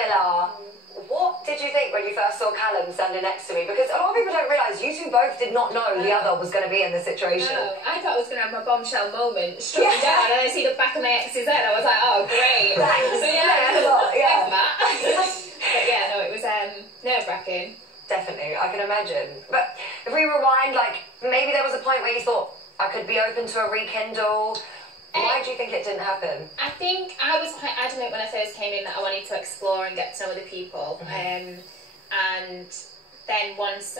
Villa, what did you think when you first saw Callum standing next to me? Because a lot of people don't realise you two both did not know the other was going to be in this situation. No, I thought I was going to have my bombshell moment, struck me down, and I see the back of my ex's head. I was like, oh, great. Thanks. So Yeah. But yeah, no, it was nerve-wracking. Definitely, I can imagine. But if we rewind, like, maybe there was a point where you thought, I could be open to a rekindle. Why do you think it didn't happen? I think I was quite adamant when I first came in that I wanted to explore and get to know other people. And then once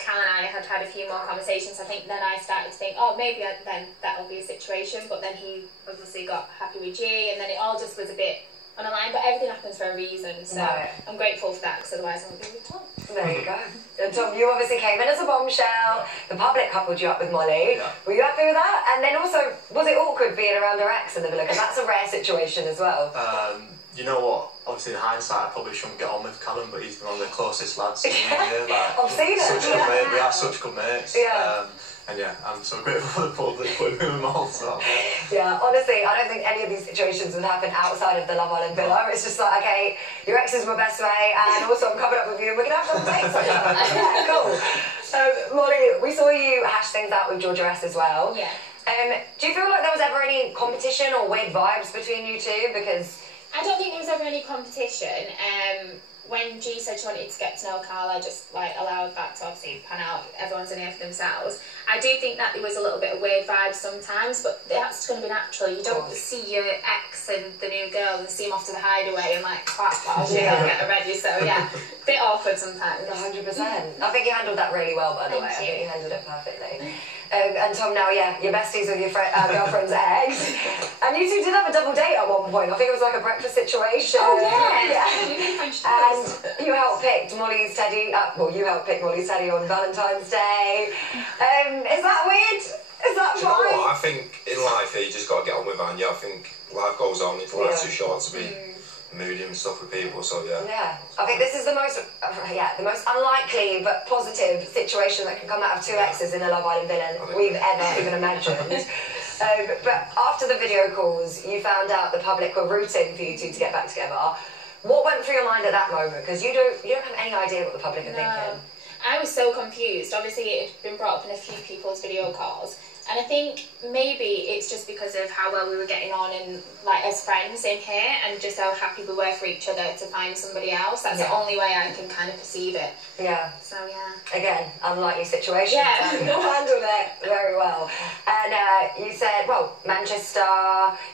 Cal and I had had a few more conversations, I think then I started to think, oh, maybe then that'll be a situation. But then he obviously got happy with G, and then it all just was a bit on a line. But everything happens for a reason, so I'm grateful for that, because otherwise I wouldn't be with Tom. There you go. And Tom, you obviously came in as a bombshell. The public coupled you up with Molly. Yeah. Were you happy with that? And then also, was it awkward being around her ex in the villa? Because that's a rare situation as well. You know what? Obviously, in hindsight, I probably shouldn't get on with Callum, but he's one of the closest lads to me here. Like, I've seen it. Such good mates. We are such good mates. Yeah. And yeah, I'm so grateful for the public putting me with them all. So. Yeah, honestly, I don't think any of these situations would happen outside of the Love Island villa. It's just like, okay, your ex is my best mate, and also I'm coming up with you, and we're going to have some dates. Yeah, cool. Molly, we saw you hash things out with Georgia S as well. Yeah. Do you feel like there was ever any competition or weird vibes between you two? Because I don't think there was ever any competition. When G said she wanted to get to know Carl, I just allowed that to obviously pan out. Everyone's in here for themselves. I do think that there was a little bit of weird vibes sometimes, but that's going to be natural. You don't see your ex and the new girl and see him off to the hideaway and clap while she get her ready. So yeah, a bit awkward sometimes. 100%. I think you handled that really well, by the way. I think you handled it perfectly. And Tom, now, yeah, you're besties with your girlfriend's ex. And you two did have a double date at one point. I think it was like a breakfast situation. Oh, yeah. And you helped pick Molly's teddy. Well, you helped pick Molly's teddy on Valentine's Day. Is that weird? Is that fine? Do you know what? I think in life, you just got to get on with it. And yeah, I think life goes on. It's life's too short to be moody and stuff with people. So yeah. Yeah, I think this is the most unlikely but positive situation that can come out of two exes in a Love Island villa we've ever even imagined. But after the video calls, you found out the public were rooting for you two to get back together. What went through your mind at that moment? Because you don't have any idea what the public are thinking. I was so confused. Obviously, it had been brought up in a few people's video calls. And I think maybe it's just because of how well we were getting on and as friends in here, and just how happy we were for each other to find somebody else. That's the only way I can kind of perceive it. Yeah. So yeah. Again, unlikely situation. Yeah. You handled it very well. And you said, well, Manchester,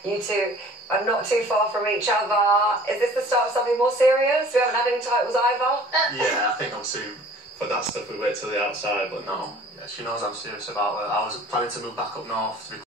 you two are not too far from each other. Is this the start of something more serious? We haven't had any titles either. Yeah, I think obviously for that stuff we wait till the outside, but no. Yeah, she knows I'm serious about it. I was planning to move back up north to be